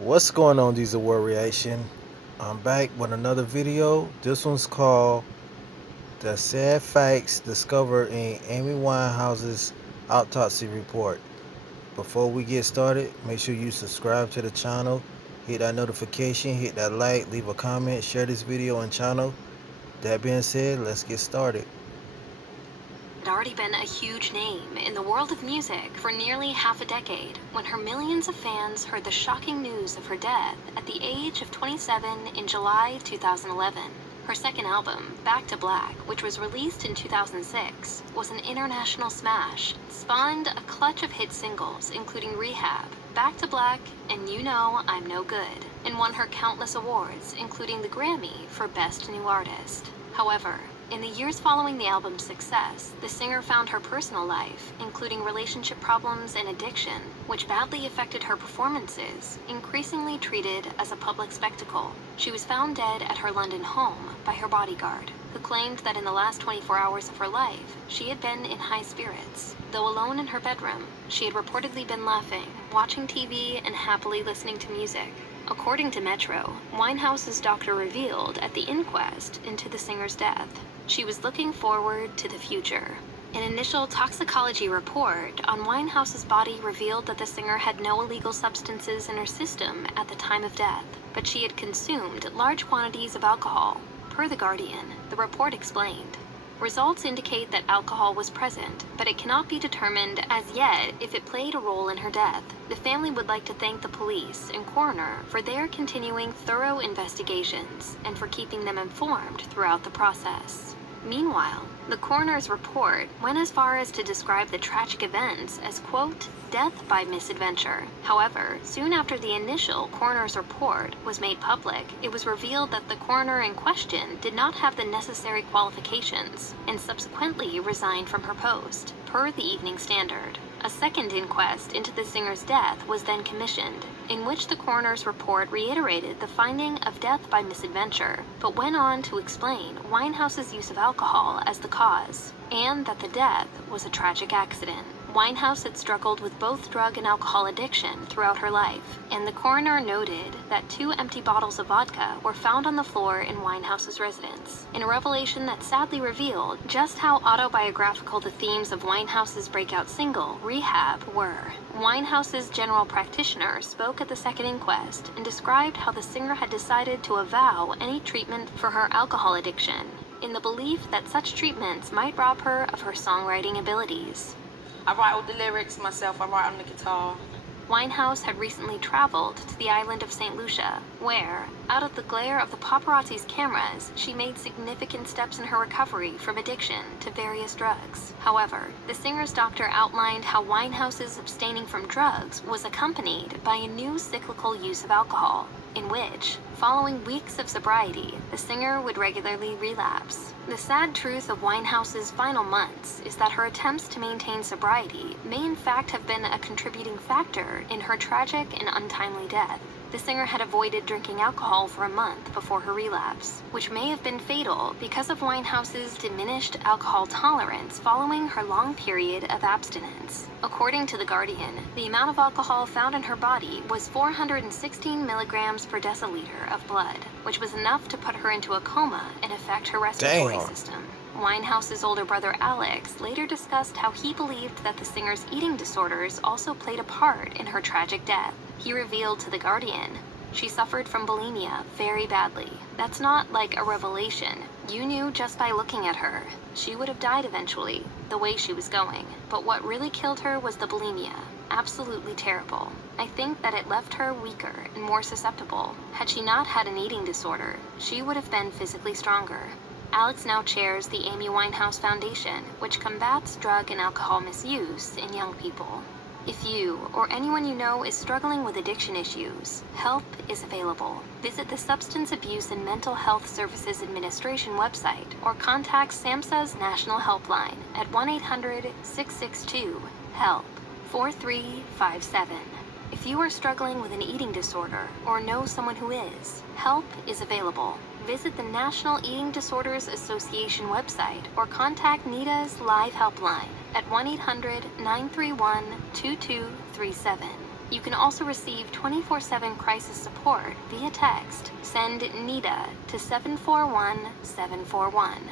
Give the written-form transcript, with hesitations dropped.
What's going on, Diesel Reaction? I'm back with another video. This one's called The Sad Facts Discovered in Amy Winehouse's Autopsy Report. Before we get started, make sure you subscribe to the channel, hit that notification, hit that like, leave a comment, share this video and channel. That being said, let's get started. Had already been a huge name in the world of music for nearly half a decade when her millions of fans heard the shocking news of her death at the age of 27 in July 2011. Her second album, Back to Black, which was released in 2006, was an international smash, spawned a clutch of hit singles including Rehab, Back to Black, and You Know I'm No Good, and won her countless awards, including the Grammy for Best New Artist. However, in the years following the album's success, the singer found her personal life, including relationship problems and addiction, which badly affected her performances, increasingly treated as a public spectacle. She was found dead at her London home by her bodyguard, who claimed that in the last 24 hours of her life, she had been in high spirits. Though alone in her bedroom, she had reportedly been laughing, watching TV, and happily listening to music. According to Metro, Winehouse's doctor revealed at the inquest into the singer's death, she was looking forward to the future. An initial toxicology report on Winehouse's body revealed that the singer had no illegal substances in her system at the time of death, but she had consumed large quantities of alcohol. Per The Guardian, the report explained, results indicate that alcohol was present, but it cannot be determined as yet if it played a role in her death. The family would like to thank the police and coroner for their continuing thorough investigations and for keeping them informed throughout the process. Meanwhile, the coroner's report went as far as to describe the tragic events as, quote, death by misadventure. However, soon after the initial coroner's report was made public, it was revealed that the coroner in question did not have the necessary qualifications and subsequently resigned from her post, per the Evening Standard. A second inquest into the singer's death was then commissioned, in which the coroner's report reiterated the finding of death by misadventure, but went on to explain Winehouse's use of alcohol as the cause, and that the death was a tragic accident. Winehouse had struggled with both drug and alcohol addiction throughout her life, and the coroner noted that 2 empty bottles of vodka were found on the floor in Winehouse's residence, in a revelation that sadly revealed just how autobiographical the themes of Winehouse's breakout single, Rehab, were. Winehouse's general practitioner spoke at the second inquest and described how the singer had decided to avow any treatment for her alcohol addiction, in the belief that such treatments might rob her of her songwriting abilities. I write all the lyrics myself, I write on the guitar. Winehouse had recently traveled to the island of St. Lucia, where, out of the glare of the paparazzi's cameras, she made significant steps in her recovery from addiction to various drugs. However, the singer's doctor outlined how Winehouse's abstaining from drugs was accompanied by a new cyclical use of alcohol, in which, following weeks of sobriety, the singer would regularly relapse. The sad truth of Winehouse's final months is that her attempts to maintain sobriety may in fact have been a contributing factor in her tragic and untimely death. The singer had avoided drinking alcohol for a month before her relapse, which may have been fatal because of Winehouse's diminished alcohol tolerance following her long period of abstinence. According to The Guardian, the amount of alcohol found in her body was 416 milligrams per deciliter of blood, which was enough to put her into a coma and affect her respiratory system. Winehouse's older brother Alex later discussed how he believed that the singer's eating disorders also played a part in her tragic death. He revealed to The Guardian, she suffered from bulimia very badly. That's not like a revelation. You knew just by looking at her. She would have died eventually, the way she was going. But what really killed her was the bulimia. Absolutely terrible. I think that it left her weaker and more susceptible. Had she not had an eating disorder, she would have been physically stronger. Alex now chairs the Amy Winehouse Foundation, which combats drug and alcohol misuse in young people. If you or anyone you know is struggling with addiction issues, help is available. Visit the Substance Abuse and Mental Health Services Administration website or contact SAMHSA's National Helpline at 1-800-662-HELP 4357. If you are struggling with an eating disorder or know someone who is, help is available. Visit the National Eating Disorders Association website or contact NEDA's live helpline at 1-800-931-2237. You can also receive 24/7 crisis support via text. Send NIDA to 741-741.